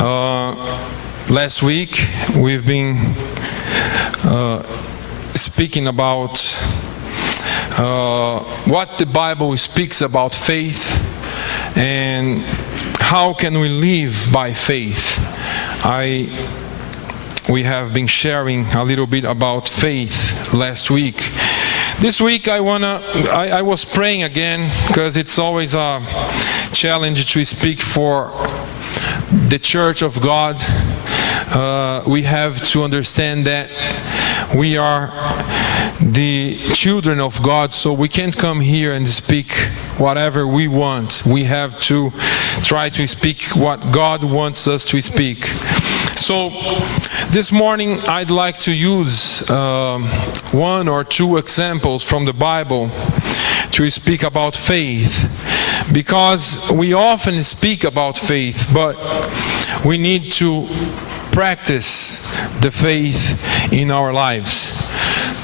Last week we've been speaking about what the Bible speaks about faith and how can we live by faith. We have been sharing a little bit about faith last week. This week I was praying again, because it's always a challenge to speak for the Church of God. We have to understand that we are the children of God, so we can't come here and speak whatever we want. We have to try to speak what God wants us to speak. So this morning I'd like to use one or two examples from the Bible to speak about faith, because we often speak about faith, but we need to practice the faith in our lives.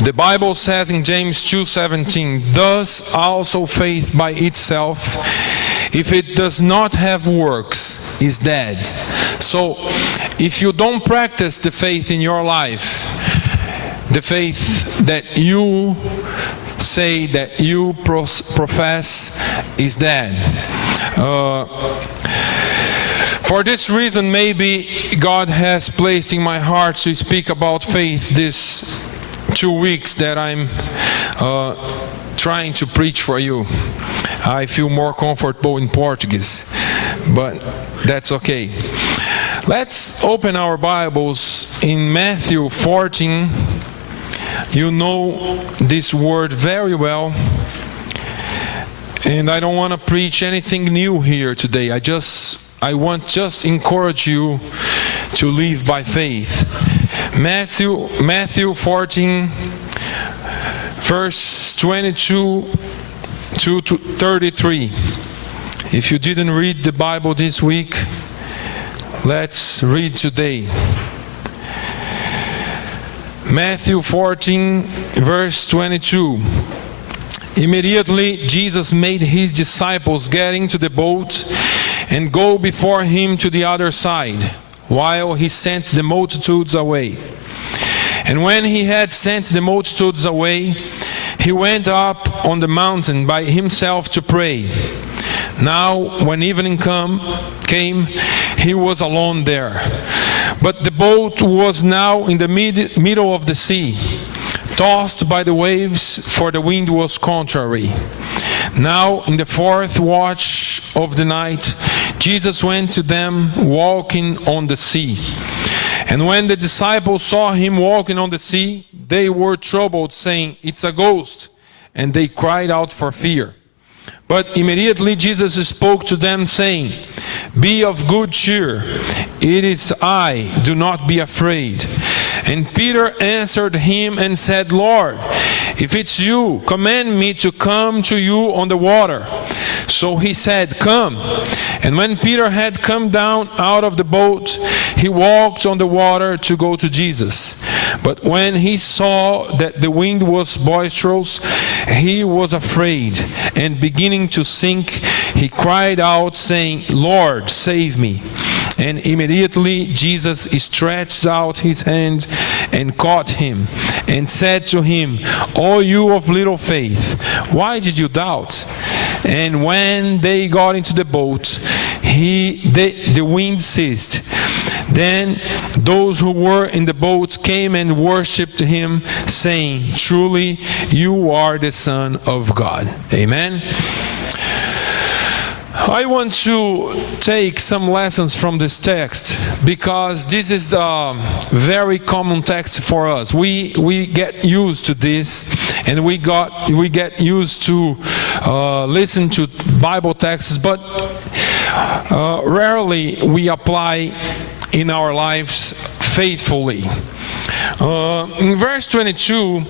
The Bible says in James 2:17, "Thus also faith by itself, if it does not have works, is dead." So if you don't practice the faith in your life, the faith that you say, that you profess, is dead. For this reason, maybe God has placed in my heart to speak about faith this 2 weeks that I'm trying to preach for you. I feel more comfortable in Portuguese, but that's okay. Let's open our Bibles in Matthew 14. You know this word very well, and I don't want to preach anything new here today. I want just encourage you to live by faith. Matthew 14, verse 22 to 33. If you didn't read the Bible this week, let's read today. Matthew 14, verse 22. Immediately Jesus made his disciples get into the boat and go before him to the other side, while he sent the multitudes away. And when he had sent the multitudes away, he went up on the mountain by himself to pray. Now, when evening came, he was alone there. But the boat was now in the middle of the sea, tossed by the waves, for the wind was contrary. Now, in the fourth watch of the night, Jesus went to them walking on the sea. And when the disciples saw him walking on the sea, they were troubled, saying, "It's a ghost." And they cried out for fear. But immediately Jesus spoke to them, saying, "Be of good cheer. It is I. Do not be afraid." And Peter answered him and said, "Lord, if it's you, command me to come to you on the water." So he said, "Come." And when Peter had come down out of the boat, he walked on the water to go to Jesus. But when he saw that the wind was boisterous, he was afraid, and beginning to sink, he cried out, saying, "Lord, save me." And immediately Jesus stretched out his hand and caught him, and said to him, "O you of little faith, why did you doubt?" And when they got into the boat, the wind ceased. Then those who were in the boat came and worshipped him, saying, "Truly you are the Son of God." Amen. I want to take some lessons from this text, because this is a very common text for us. We get used to this, and we get used to listen to Bible texts, but rarely we apply in our lives faithfully. In verse 22,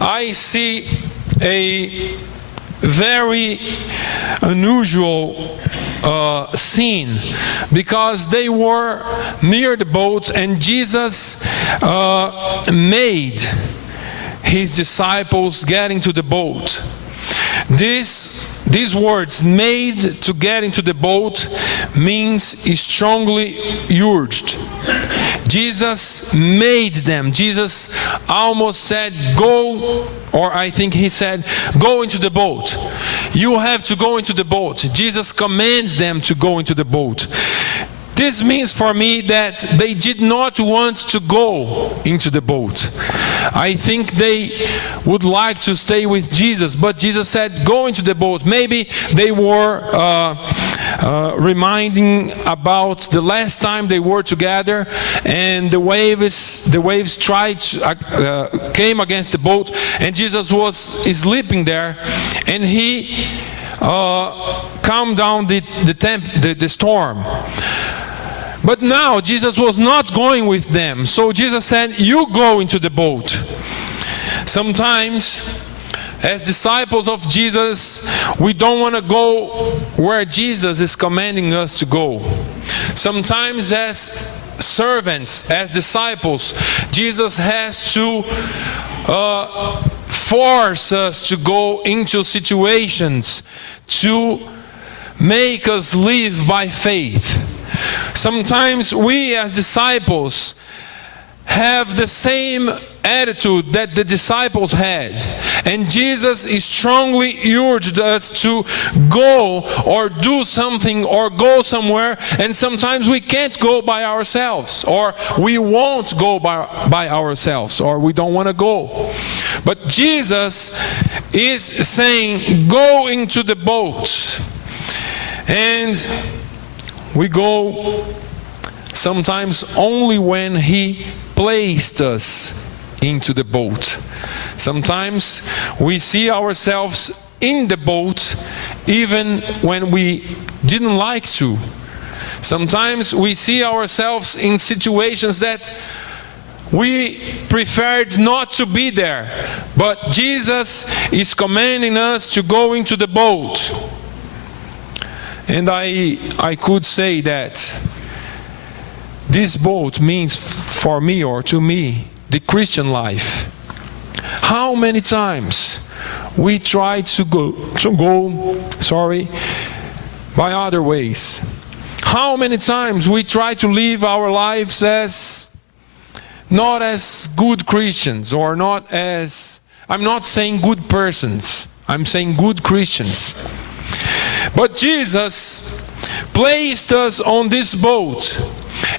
I see a very unusual scene, because they were near the boat, and Jesus made his disciples get into the boat. This these words, made to get into the boat, means strongly urged. Jesus made them. Jesus almost said, go, or I think he said, go into the boat. You have to go into the boat. Jesus commands them to go into the boat. This means for me that they did not want to go into the boat. I think they would like to stay with Jesus, but Jesus said, go into the boat. Maybe they were reminding about the last time they were together, and the waves came against the boat, and Jesus was sleeping there, and he calmed down the storm. But now Jesus was not going with them. So Jesus said, you go into the boat. Sometimes, as disciples of Jesus, we don't want to go where Jesus is commanding us to go. Sometimes as servants, as disciples, Jesus has to force us to go into situations to make us live by faith. Sometimes we as disciples have the same attitude that the disciples had, and Jesus strongly urged us to go or do something or go somewhere, and sometimes we can't go by ourselves, or we won't go by ourselves, or we don't want to go. But Jesus is saying, go into the boat. And we go sometimes only when He placed us into the boat. Sometimes we see ourselves in the boat even when we didn't like to. Sometimes we see ourselves in situations that we preferred not to be there. But Jesus is commanding us to go into the boat. And I could say that this boat means for me, or to me, the Christian life. How many times we try to go by other ways. How many times we try to live our lives as not as good Christians, or not as, I'm not saying good persons, I'm saying good Christians. But Jesus placed us on this boat.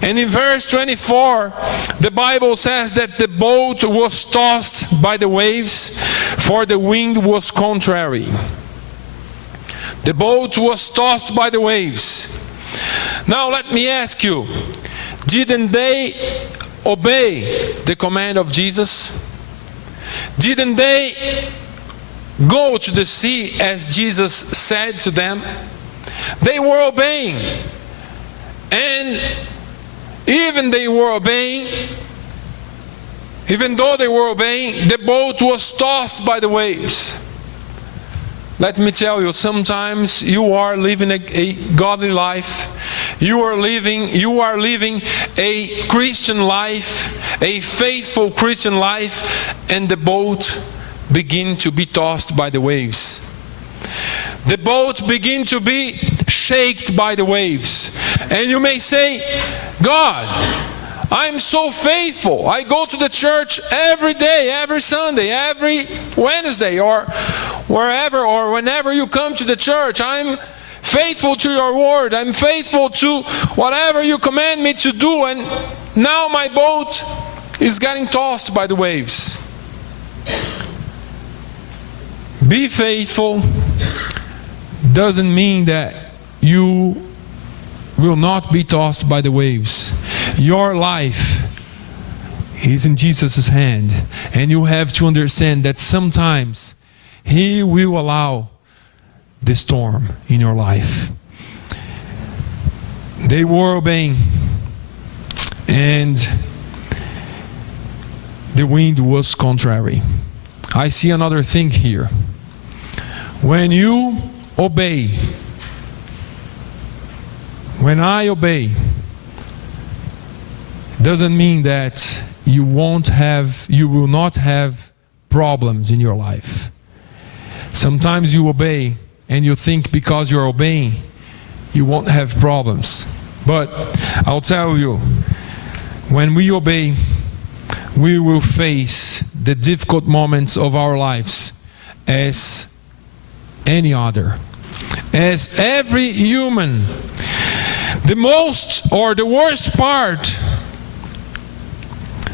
And in verse 24, the Bible says that the boat was tossed by the waves, for the wind was contrary. The boat was tossed by the waves. Now let me ask you, didn't they obey the command of Jesus? Didn't they go to the sea as Jesus said to them? They were obeying. And even though they were obeying, the boat was tossed by the waves. Let me tell you, sometimes you are living a godly life. You are living a Christian life, a faithful Christian life, and the boat begin to be tossed by the waves. The boat begin to be shaken by the waves. And you may say, God, I'm so faithful. I go to the church every day, every Sunday, every Wednesday, or wherever, or whenever you come to the church. I'm faithful to your word. I'm faithful to whatever you command me to do. And now my boat is getting tossed by the waves. Be faithful doesn't mean that you will not be tossed by the waves. Your life is in Jesus' hand, and you have to understand that sometimes He will allow the storm in your life. They were obeying, and the wind was contrary. I see another thing here. When you obey, when I obey, doesn't mean that you will not have problems in your life. Sometimes you obey and you think because you're obeying, you won't have problems. But I'll tell you, when we obey, we will face the difficult moments of our lives as any other. As every human. The most or the worst part,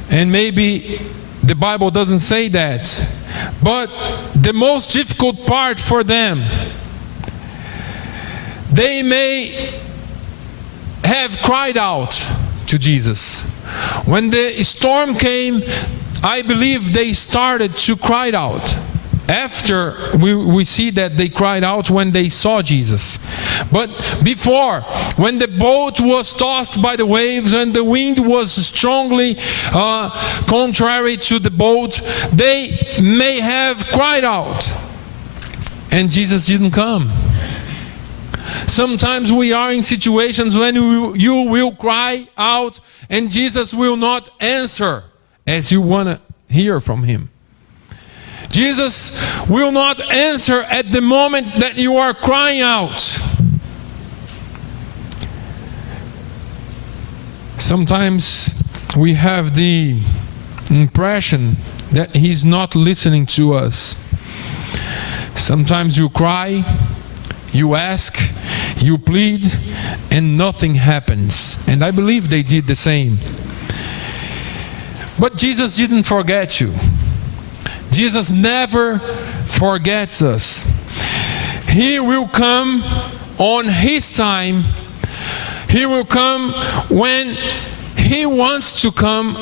and maybe the Bible doesn't say that, but the most difficult part for them, they may have cried out to Jesus. When the storm came, I believe they started to cry out. After, we see that they cried out when they saw Jesus. But before, when the boat was tossed by the waves and the wind was strongly contrary to the boat, they may have cried out. And Jesus didn't come. Sometimes we are in situations when you will cry out and Jesus will not answer as you want to hear from Him. Jesus will not answer at the moment that you are crying out. Sometimes we have the impression that He's not listening to us. Sometimes you cry, you ask, you plead, and nothing happens. And I believe they did the same. But Jesus didn't forget you. Jesus never forgets us. He will come on His time. He will come when He wants to come,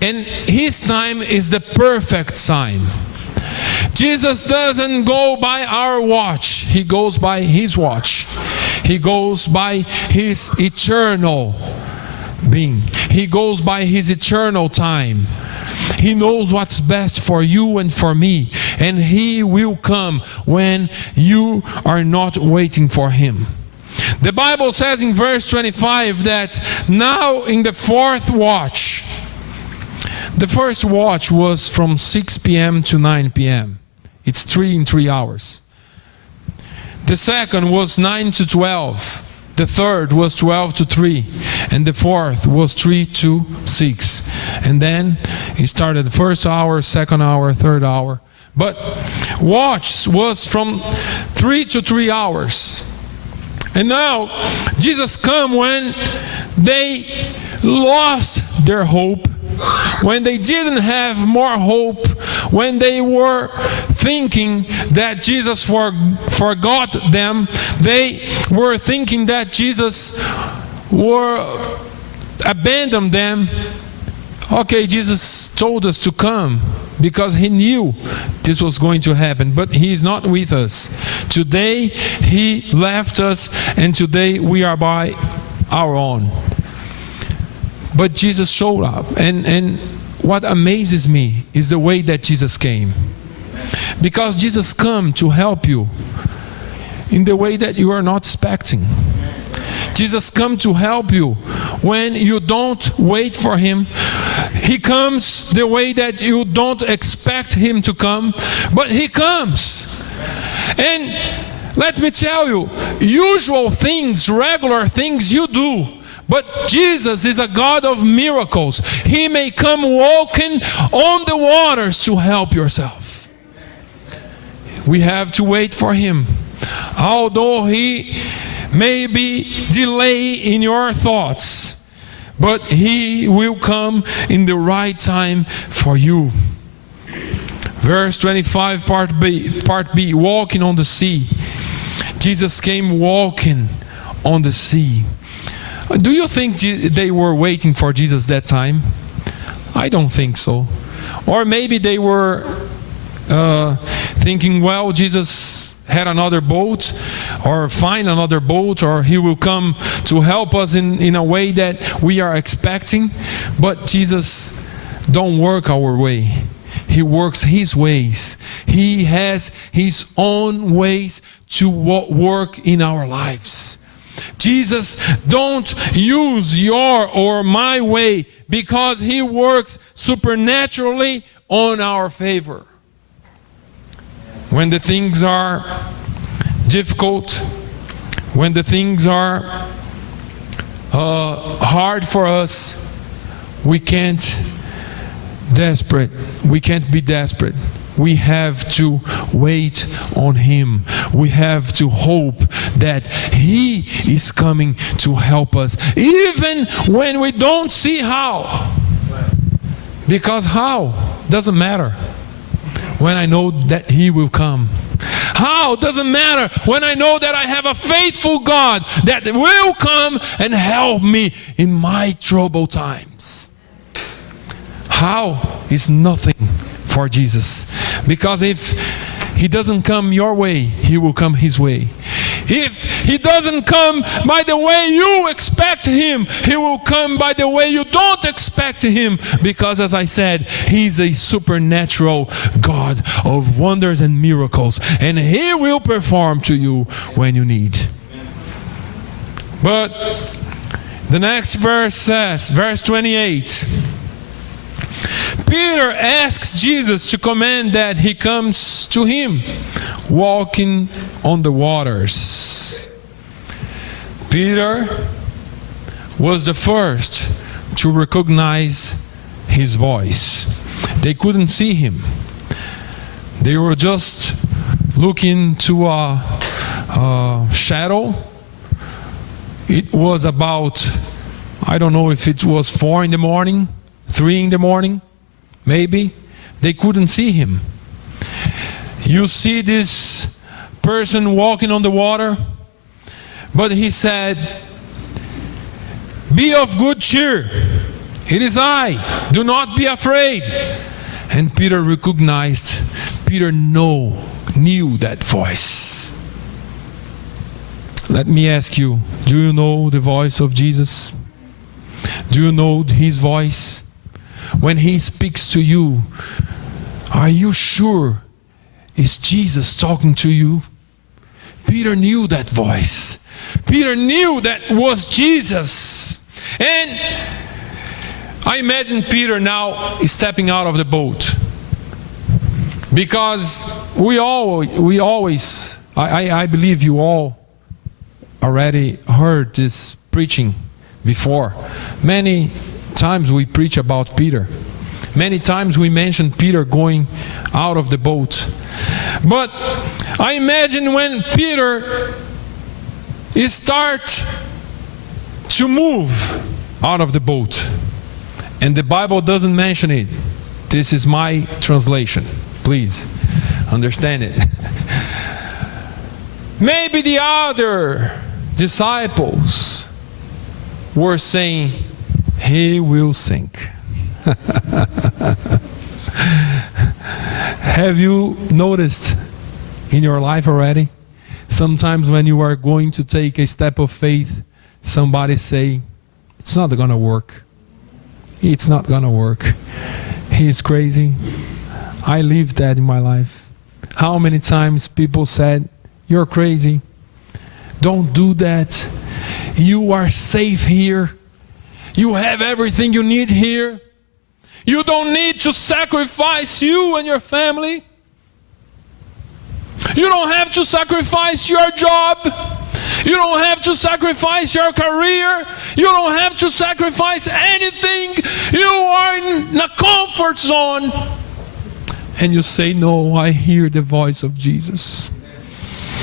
and His time is the perfect time. Jesus doesn't go by our watch. He goes by His watch. He goes by His eternal being. He goes by His eternal time. He knows what's best for you and for me. And He will come when you are not waiting for Him. The Bible says in verse 25 that now in the fourth watch, the first watch was from 6 p.m. to 9 p.m. It's 3 in 3 hours. The second was 9 to 12. The third was 12 to 3. And the fourth was 3 to 6. And then it started the first hour, second hour, third hour. But watch was from 3 to 3 hours. And now Jesus come when they lost their hope, when they didn't have more hope, when they were thinking that Jesus forgot them, they were thinking that Jesus abandoned them. Okay, Jesus told us to come because He knew this was going to happen, but He is not with us. Today He left us, and today we are by our own. But Jesus showed up, and what amazes me is the way that Jesus came. Because Jesus came to help you in the way that you are not expecting. Jesus come to help you when you don't wait for Him. He comes the way that you don't expect Him to come, but He comes. And let me tell you, usual things, regular things you do, but Jesus is a God of miracles. He may come walking on the waters to help yourself. We have to wait for Him. Although He may be delayed in your thoughts, but He will come in the right time for you. Verse 25, part B, walking on the sea. Jesus came walking on the sea. Do you think they were waiting for Jesus that time? I don't think so. Or maybe they were thinking, well, Jesus had another boat, or find another boat, or He will come to help us in a way that we are expecting. But Jesus don't work our way. He works His ways. He has His own ways to work in our lives. Jesus don't use your or my way, because He works supernaturally on our favor. When the things are difficult, when the things are hard for us, we can't be desperate. We have to wait on Him. We have to hope that He is coming to help us, even when we don't see how. Because how doesn't matter when I know that He will come. How doesn't matter when I know that I have a faithful God that will come and help me in my troubled times. How is nothing for Jesus. Because if He doesn't come your way, He will come His way. If He doesn't come by the way you expect Him, He will come by the way you don't expect Him. Because as I said, He's a supernatural God of wonders and miracles. And He will perform to you when you need. But the next verse says, verse 28, Peter asks Jesus to command that he comes to him, walking on the waters. Peter was the first to recognize his voice. They couldn't see him. They were just looking to a shadow. It was about, I don't know if it was 4 in the morning, 3 in the morning, maybe. They couldn't see him. You see this person walking on the water, but he said, "Be of good cheer. It is I. Do not be afraid." And Peter recognized, Peter knew that voice. Let me ask you, do you know the voice of Jesus? Do you know His voice? When He speaks to you, are you sure it's Jesus talking to you? Peter knew that voice. Peter knew that was Jesus. And I imagine Peter now stepping out of the boat. Because we always, I believe you all already heard this preaching before. Many times we preach about Peter. Many times we mention Peter going out of the boat. But I imagine when Peter starts to move out of the boat, and the Bible doesn't mention it. This is my translation. Please understand it. Maybe the other disciples were saying, "He will sink." Have you noticed in your life already? Sometimes when you are going to take a step of faith, somebody say, "It's not going to work. It's not going to work. He's crazy." I lived that in my life. How many times people said, "You're crazy. Don't do that. You are safe here. You have everything you need here. You don't need to sacrifice you and your family. You don't have to sacrifice your job. You don't have to sacrifice your career. You don't have to sacrifice anything. You are in a comfort zone." And you say, "No, I hear the voice of Jesus.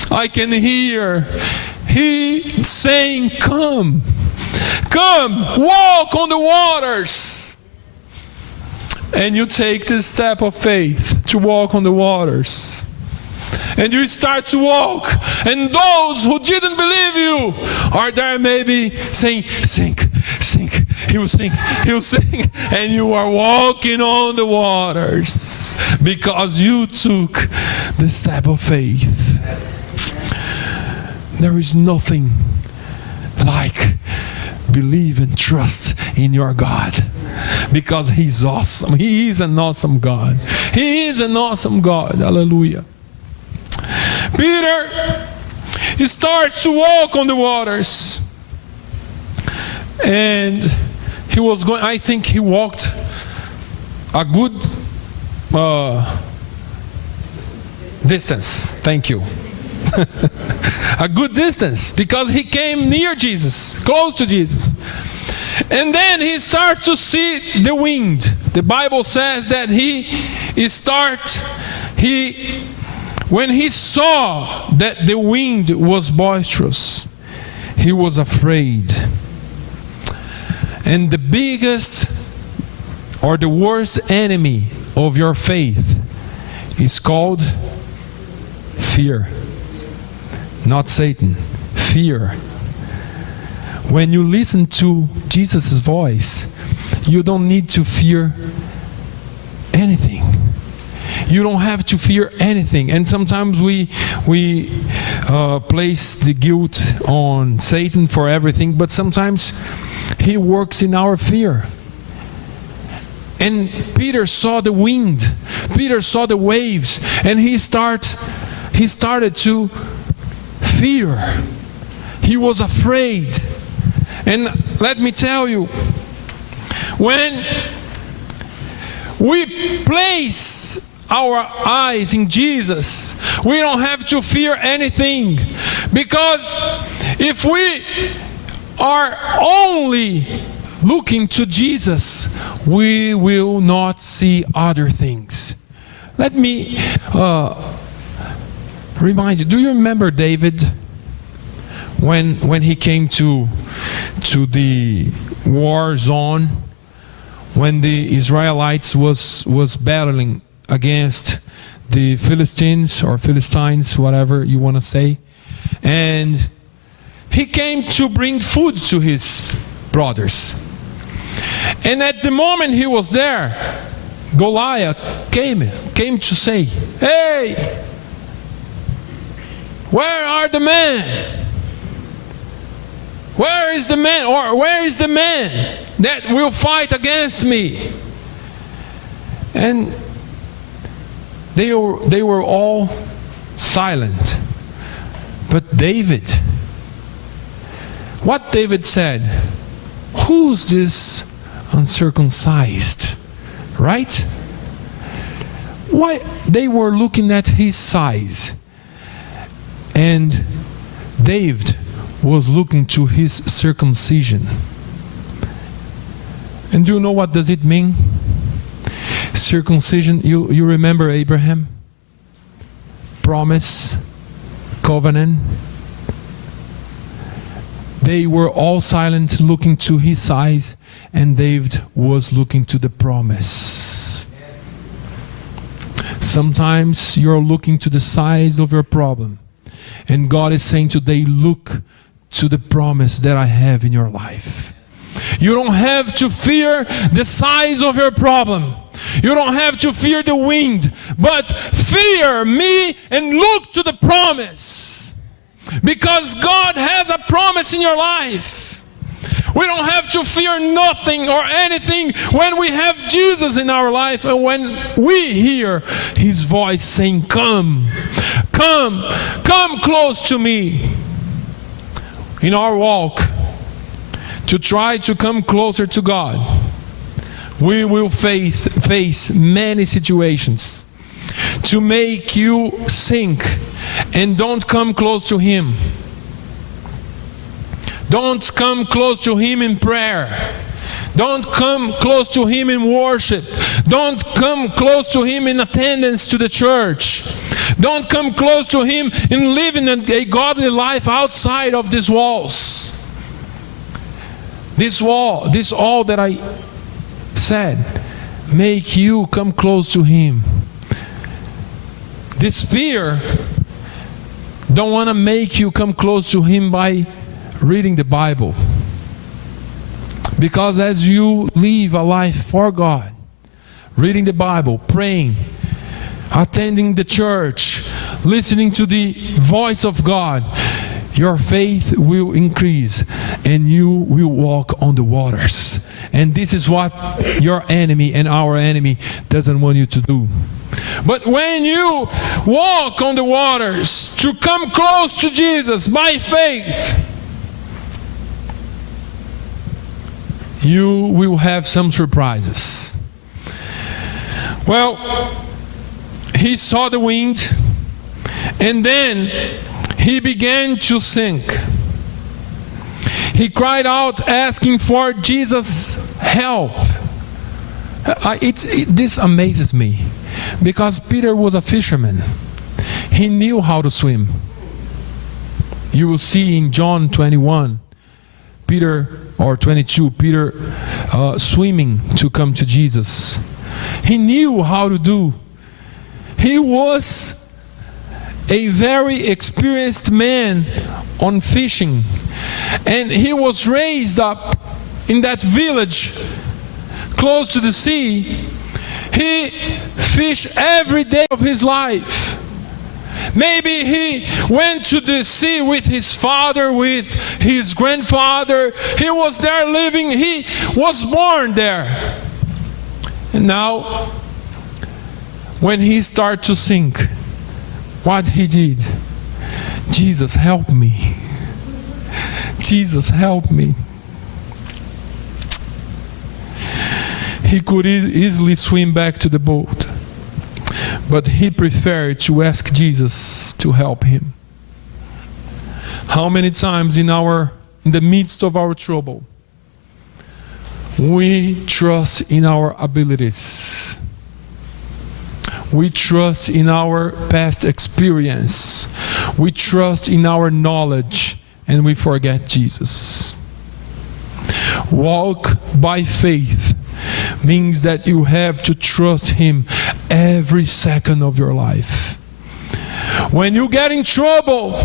I can hear He saying, 'Come, come, walk on the waters.'" And you take this step of faith to walk on the waters. And you start to walk. And those who didn't believe you are there maybe saying, "Sink, sink. He will sink, he will sink." And you are walking on the waters because you took the step of faith. There is nothing like believe and trust in your God. Because He's awesome. He is an awesome God. He is an awesome God. Hallelujah. Peter, he starts to walk on the waters. And he was going, I think he walked a good distance. Thank you. a good distance, because he came near Jesus, close to Jesus. And then he starts to see the wind. The Bible says that when he saw that the wind was boisterous, he was afraid. And the biggest or the worst enemy of your faith is called fear. Not Satan, fear. When you listen to Jesus' voice, you don't need to fear anything. You don't have to fear anything. And sometimes we place the guilt on Satan for everything, but sometimes he works in our fear. And Peter saw the wind. Peter saw the waves, and he started to fear. He was afraid. And let me tell you, when we place our eyes in Jesus, we don't have to fear anything. Because if we are only looking to Jesus, we will not see other things. Let me remind you, do you remember David when he came to the war zone, when the Israelites was battling against the Philistines, whatever you want to say, and he came to bring food to his brothers. And at the moment he was there, Goliath came to say, "Hey, where are the men? Where is the man? Or where is the man that will fight against me?" And they were all silent. But David, what David said, "Who's this uncircumcised?" Right? Why? They were looking at his size. And David was looking to his circumcision. And do you know what does it mean? Circumcision, you remember Abraham? Promise, covenant. They were all silent, looking to his size, and David was looking to the promise. Sometimes you're looking to the size of your problem, and God is saying today, look to the promise that I have in your life. You don't have to fear the size of your problem. You don't have to fear the wind, but fear me and look to the promise. Because God has a promise in your life. We don't have to fear nothing or anything when we have Jesus in our life, and when we hear His voice saying, "Come, come, come close to me." In our walk, to try to come closer to God, we will face many situations to make you sink and don't come close to Him. Don't come close to Him in prayer. Don't come close to Him in worship. Don't come close to Him in attendance to the church. Don't come close to Him in living a godly life outside of these walls. This all that I said, make you come close to Him. This fear don't want to make you come close to Him by reading the Bible. Because as you live a life for God, reading the Bible, praying, attending the church, listening to the voice of God, your faith will increase and you will walk on the waters. And this is what your enemy and our enemy doesn't want you to do. But when you walk on the waters to come close to Jesus by faith, you will have some surprises. Well, he saw the wind, and then he began to sink. He cried out asking for Jesus' help. This amazes me, because Peter was a fisherman. He knew how to swim. You will see in John 21, or 22, Peter swimming to come to Jesus. He knew how to do. He was a very experienced man on fishing, and he was raised up in that village close to the sea. He fished every day of his life. Maybe he went to the sea with his father, with his grandfather. He was there living. He was born there. And now, when he started to sink, what he did? Jesus, help me. Jesus, help me. He could easily swim back to the boat, but he preferred to ask Jesus to help him. How many times in the midst of our trouble, we trust in our abilities. We trust in our past experience. We trust in our knowledge, and we forget Jesus. Walk by faith means that you have to trust Him every second of your life. When you get in trouble,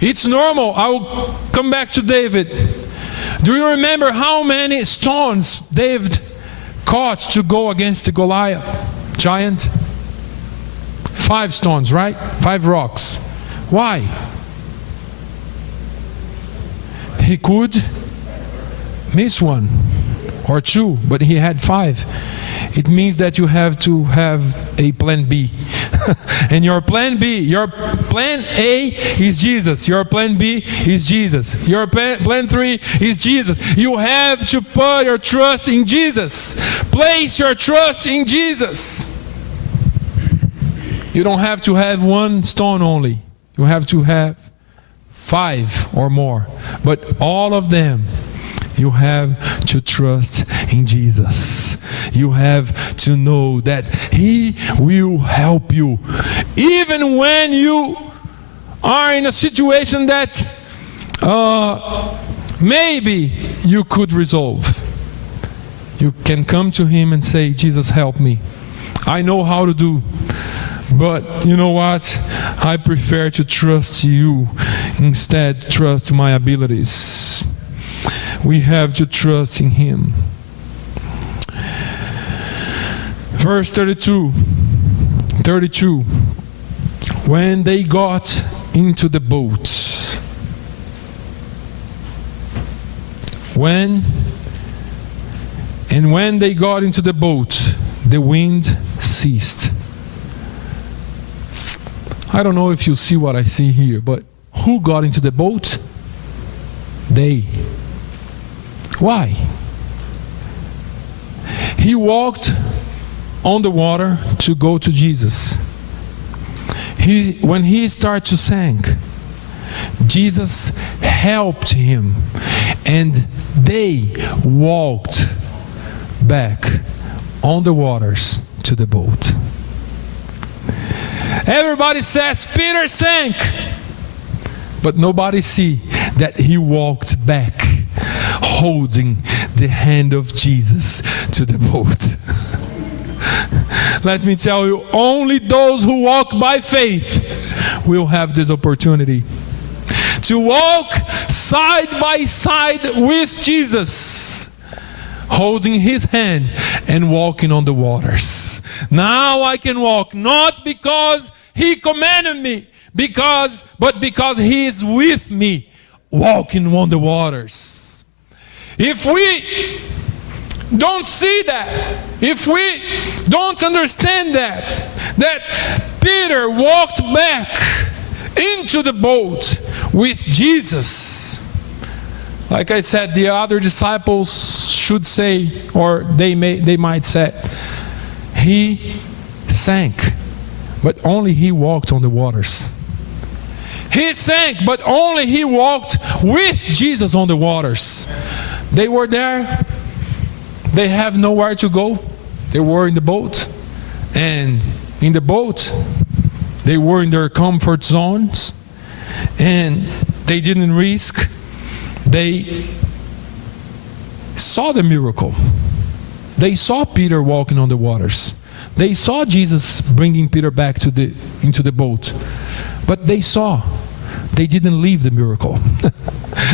it's normal. I will come back to David. Do you remember how many stones David caught to go against the Goliath giant? 5 stones, right? 5 rocks. Why? He could miss 1 or 2, but he had 5. It means that you have to have a plan B. And your plan A is Jesus. Your plan B is Jesus. Your plan 3 is Jesus. You have to put your trust in Jesus. Place your trust in Jesus. You don't have to have 1 stone only. You have to have 5 or more. But all of them, you have to trust in Jesus. You have to know that He will help you. Even when you are in a situation that maybe you could resolve. You can come to Him and say, Jesus, help me. I know how to do. But you know what? I prefer to trust you instead trust my abilities. We have to trust in Him. Verse 32. When they got into the boat, when they got into the boat, the wind ceased. I don't know if you see what I see here, but who got into the boat? They. Why? He walked on the water to go to Jesus. When he started to sink, Jesus helped him, and they walked back on the waters to the boat. Everybody says Peter sank, but nobody see that he walked back holding the hand of Jesus to the boat. Let me tell you, only those who walk by faith will have this opportunity to walk side by side with Jesus, holding His hand and walking on the waters. Now I can walk, not because He commanded me, but because He is with me, walking on the waters. If we don't see that, if we don't understand that Peter walked back into the boat with Jesus, like I said, the other disciples should say, or they might say, he sank, but only he walked on the waters. He sank, but only he walked with Jesus on the waters. They were there. They have nowhere to go. They were in the boat. And in the boat, they were in their comfort zones. And they didn't risk. They saw the miracle. They saw Peter walking on the waters. They saw Jesus bringing Peter back into the boat. But they saw. They didn't live the miracle.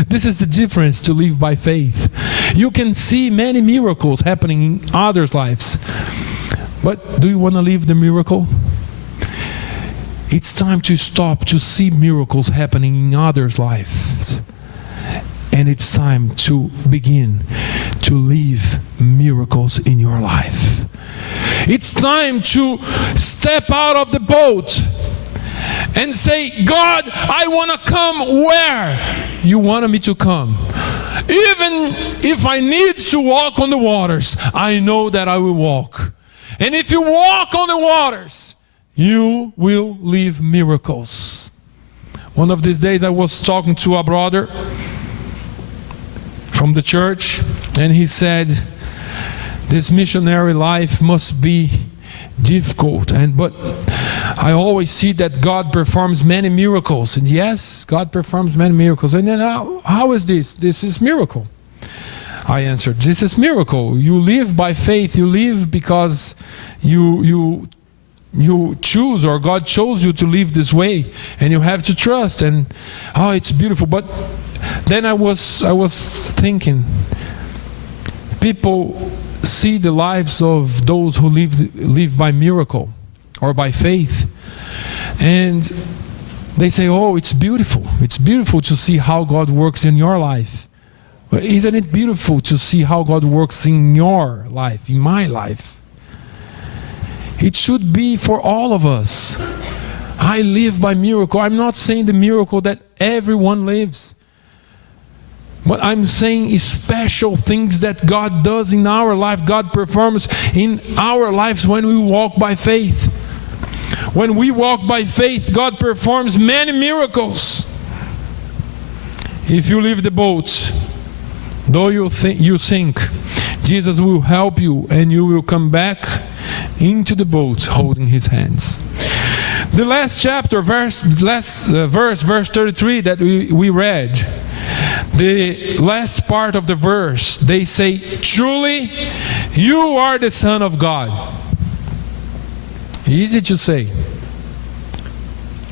This is the difference to live by faith. You can see many miracles happening in others' lives. But do you want to live the miracle? It's time to stop to see miracles happening in others' lives. And it's time to begin to live miracles in your life. It's time to step out of the boat and say, God, I want to come where you wanted me to come. Even if I need to walk on the waters, I know that I will walk. And if you walk on the waters, you will live miracles. One of these days I was talking to a brother from the church, and he said, this missionary life must be difficult, but I always see that God performs many miracles. And yes, God performs many miracles. And then how is this? This is miracle. I answered, this is miracle. You live by faith. You live because you choose, or God chose you to live this way, and you have to trust. And it's beautiful. But then I was thinking, people see the lives of those who live by miracle or by faith, and they say, oh, it's beautiful. It's beautiful to see how God works in your life. Well, isn't it beautiful to see how God works in your life, in my life? It should be for all of us. I live by miracle. I'm not saying the miracle that everyone lives. But I'm saying special things that God does in our life, God performs in our lives when we walk by faith. When we walk by faith, God performs many miracles. If you leave the boat, though you sink, Jesus will help you, and you will come back into the boat holding His hands. The last chapter, verse 33 that we read, the last part of the verse, they say, truly, you are the Son of God. Easy to say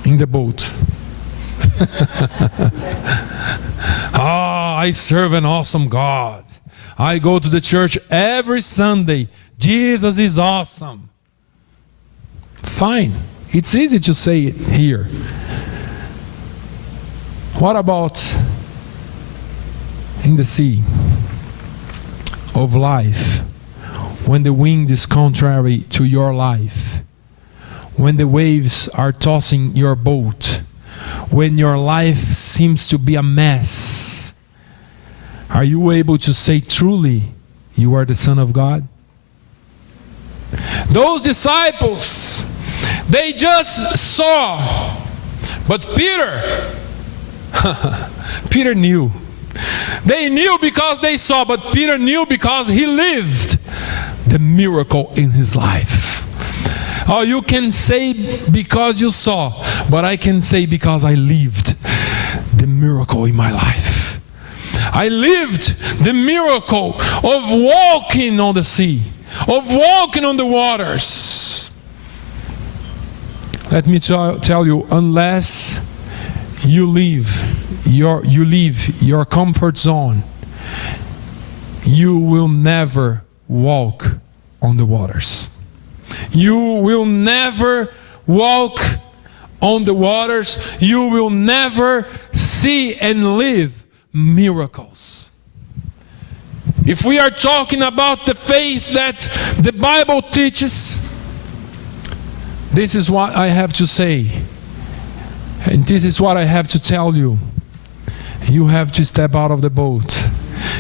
in the boat. I serve an awesome God. I go to the church every Sunday. Jesus is awesome. Fine. It's easy to say it here. What about in the sea of life, when the wind is contrary to your life, when the waves are tossing your boat, when your life seems to be a mess, are you able to say truly you are the Son of God? Those disciples, they just saw, but Peter knew. They knew because they saw, but Peter knew because he lived the miracle in his life. Oh, you can say because you saw, but I can say because I lived the miracle in my life. I lived the miracle of walking on the sea, of walking on the waters. Let me tell you, unless you leave your comfort zone, you will never walk on the waters. You will never walk on the waters. You will never see and live miracles. If we are talking about the faith that the Bible teaches, this is what I have to say. And this is what I have to tell you. You have to step out of the boat.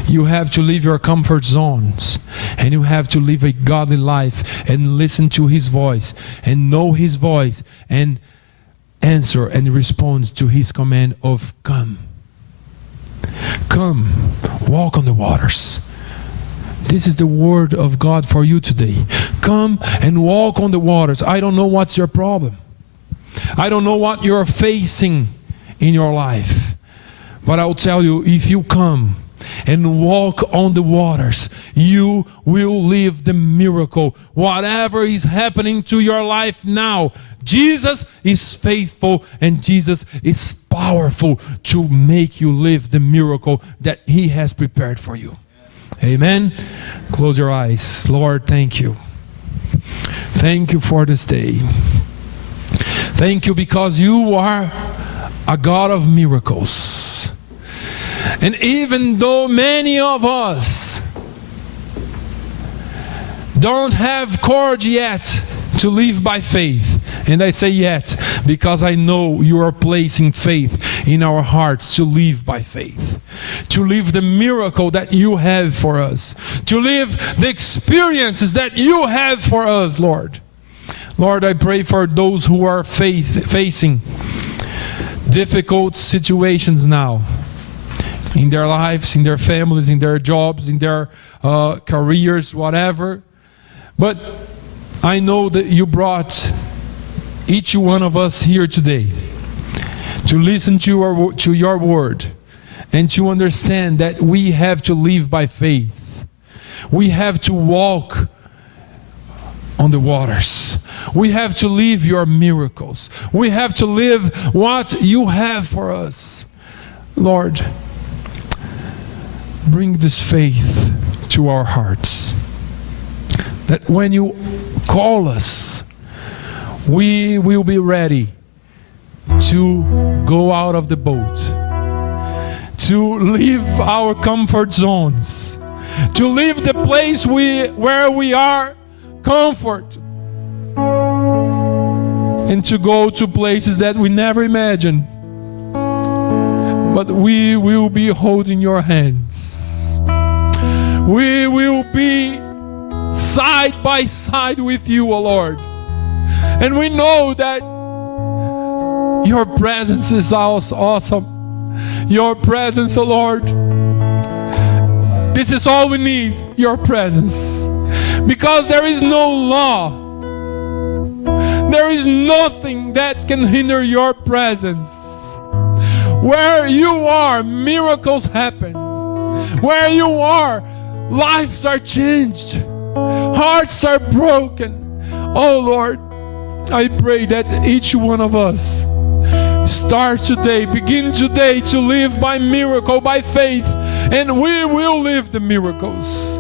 You have to leave your comfort zones. And you have to live a godly life and listen to His voice and know His voice and answer and respond to his command of come. Come, walk on the waters. This is the word of God for you today. Come and walk on the waters. I don't know what's your problem. I don't know what you're facing in your life. But I'll tell you, if you come and walk on the waters, you will live the miracle. Whatever is happening to your life now, Jesus is faithful and Jesus is powerful to make you live the miracle that he has prepared for you. Amen. Close your eyes. Lord, thank you. Thank you for this day. Thank you because you are a God of miracles. And even though many of us don't have courage yet to live by faith, and I say yet because I know you are placing faith in our hearts to live by faith, to live the miracle that you have for us, to live the experiences that you have for us, Lord. Lord, I pray for those who are facing difficult situations now, in their lives, in their families, in their jobs, in their careers, whatever. But I know that you brought each one of us here today to listen to your word and to understand that we have to live by faith. We have to walk on the waters. We have to live your miracles. We have to live what you have for us. Lord, bring this faith to our hearts, that when you call us, we will be ready to go out of the boat, to leave our comfort zones, to leave the place where we are comfort, and to go to places that we never imagined. But we will be holding your hands. We will be side by side with you, O Lord. And we know that your presence is awesome. Your presence, O Lord. This is all we need, your presence. Because there is no law. There is nothing that can hinder your presence. Where you are, miracles happen. Where you are, lives are changed. Hearts are broken. Oh Lord, I pray that each one of us start today, begin today to live by miracle, by faith, and we will live the miracles.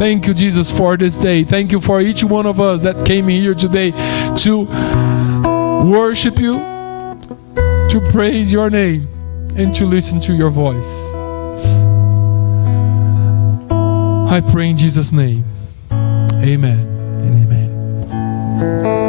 Thank you, Jesus, for this day. Thank you for each one of us that came here today to worship you, to praise your name, and to listen to your voice. I pray in Jesus' name. Amen and amen.